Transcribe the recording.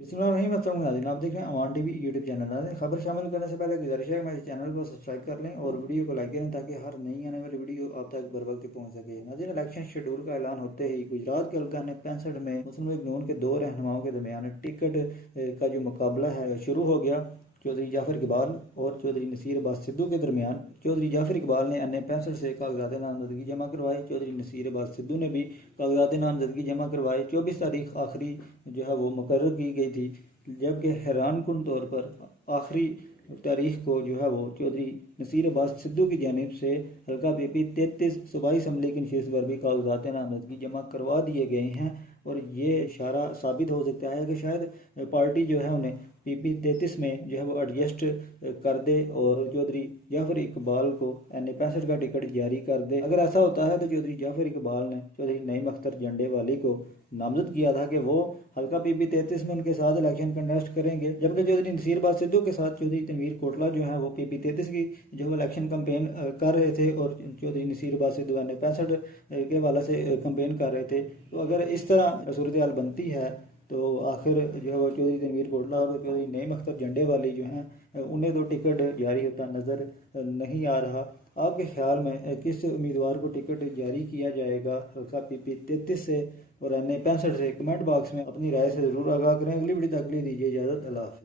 बिस्मिल्लाहिर्रहमानिर्रहीम। आप देखें अवान टीवी यूट्यूब चैनल है। खबर शामिल करने से पहले गुजारिश है हमारे चैनल को सब्सक्राइब कर लें और वीडियो को लाइक करें ताकि हर नई आने वाली वीडियो आप तक बर वक्त पहुंच सके। नाज़रीन, इलेक्शन शेड्यूल का ऐलान होते ही गुजरात के हल्का ने 65 में मुस्लिम लीग नून के दो रहनुमाओं के दरमियान टिकट का जो मुकाबला है शुरू हो गया। चौधरी जाफर इकबाल और चौधरी नसीर अब्बास सिद्धू के दरमियान चौधरी जाफर इकबाल ने अन्य 65 से कागजात नामजदगी जमा करवाए। चौधरी नसीर अब्बास सिद्धू ने भी कागजात नामजदगी जमा करवाए। 24 तारीख आखिरी जो है वो मुकर्रर की गई थी, जबकि हैरान कुन तौर पर आखिरी तारीख को जो है वो चौधरी नसीर अब्बास सिद्धू की जानिब से हल्का पीपी 33 सूबाई असम्बली की नशिस्त पर भी कागजात नामजदगी जमा करवा दिए गए हैं। और ये इशारा साबित हो सकता है कि शायद पार्टी जो है उन्हें पीपी 33 में जो है वो एडजस्ट कर दे और चौधरी जाफर इकबाल को NA-65 का टिकट जारी कर दे। अगर ऐसा होता है तो चौधरी जाफर इकबाल ने चौधरी नईम अख्तर झंडे वाली को नामजद किया था कि वो हल्का पीपी 33 में उनके साथ इलेक्शन कंटेस्ट करेंगे, जबकि चौधरी नसीर अब्बास सिद्धू के साथ चौधरी तनवीर कोटला जो है वो पीपी 33 की जो इलेक्शन कंपेन कर रहे थे और चौधरी नसीर अब्बास सिद्धू NA-65 के वाला से कंपेन कर रहे थे। तो अगर इस तरह सूरत हाल बनती है तो आखिर जो है वो चौधरी तनवीर कोटला और चौधरी नईम अख्तर झंडे वाली जो हैं उन्हें तो टिकट जारी होता नज़र नहीं आ रहा। आपके ख्याल में किस उम्मीदवार को टिकट जारी किया जाएगा हल्का पीपी 33 से और NA-65 से? कमेंट बॉक्स में अपनी राय से ज़रूर आगाह करें। अगली वीडियो तक के लिए दीजिए इजाज़त। अल्लाह हाफ़िज़।